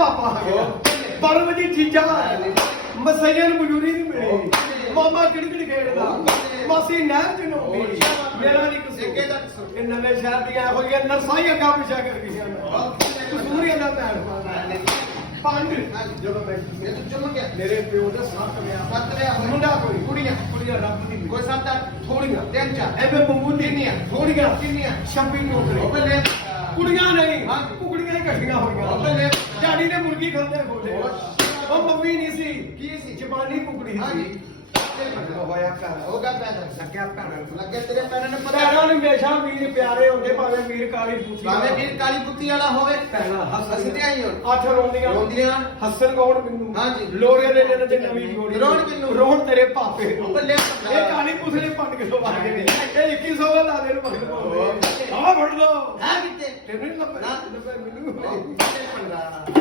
ਪਾਪਾ ਆ ਗਿਆ 12 ਵਜੇ ਚੀਜ਼ਾਂ ਮਸਈਆਂ ਨੂੰ ਮਜ਼ਦੂਰੀ ਨਹੀਂ ਮਿਲੀ ਮਾਮਾ ਕਿਹੜੀ ਖੇਡਦਾ ਮਾਸੀ ਨਹਿਰ ਚ ਨਹਾਉਂਦੀ ਮੇਰਾ ਨਹੀਂ ਕਸੂਰ ਇਹ ਨਵੇਂ ਸ਼ਹਿਰ ਦੀਆਂ ਹੋਈਆਂ ਨਰਸਾਂ ਹੀ ਅੱਗਾ ਪਿਛਾ ਕਰ ਗਈਆਂ ਕਸੂਰੀਆਂ ਦਾ ਭੈਣ ਪੰਜ ਜਦੋਂ ਮੈਂ ਜੰਮ ਗਿਆ ਮੇਰੇ ਪਿਓ ਦੇ 7 ਵਿਆਹ ਮੁੰਡਾ ਕੋਈ ਕੁੜੀਆਂ ਰੱਬ ਦੀ ਕੋਈ 7-8 ਥੋੜੀਆਂ 3-4 ਐਵੇਂ ਬੰਬੂ ਦੀਆਂ ਥੋੜੀਆਂ 26 ਨੌਕਰੀ ਕੁੜੀਆਂ ਨਹੀਂ ਕੁਕੜੀਆਂ ਹੀ ਇਕੱਠੀਆਂ ਹੋਈਆਂ ਝਾੜੀ ਨੇ ਮੁਰਗੀ ਖਾਂਦੇ ਬੋਲੇ ਉਹ ਮੰਮੀ ਨਹੀਂ ਸੀ ਕੀ ਸੀ ਜਵਾਨੀ ਕੁਕੜੀ ਸੀ ਹੋਇਆ ਘਰ ਉਹਦਾ ਪੈਦਾ ਲੱਗਿਆ ਭੈਣ ਲੱਗੇ ਤੇਰੇ ਪੈਰਾਂ ਨੇ ਪੈਰਾਂ ਨੂੰ ਹਮੇਸ਼ਾ ਵੀਰ ਪਿਆਰੇ ਹੁੰਦੇ ਭਾਵੇਂ ਵੀਰ ਕਾਲੀ ਪੁੱਤੀ ਵਾਲਾ ਹੋਵੇ ਭੈਣਾ ਹੱਸਦੇ ਆਈ ਹੁਣ 8 ਰੋਂਦੀਆਂ ਹੱਸਣ ਕੌਣ ਮੈਨੂੰ ਹਾਂਜੀ ਲੋਰੇ ਦੇ ਦੇ ਨਵੀਂ ਜੋੜੀ ਰੋਣ ਕਿਨੂੰ ਰੋਣ ਤੇਰੇ ਪਾਪੇ ਇਹ ਕਾਲੀ ਪੁੱਤਲੇ ਪੰਡ ਕੇ ਸੋ ਆ ਗਏ ਨੇ ਇਹ 2100 ਲਾ ਦੇ ਨੂੰ ਮਗਰ ਆ ਫੜ ਲੋ ਹੈ ਕਿਤੇ ਤੈਨੂੰ ਨਹੀਂ ਲੱਭਣਾ ਮੈਨੂੰ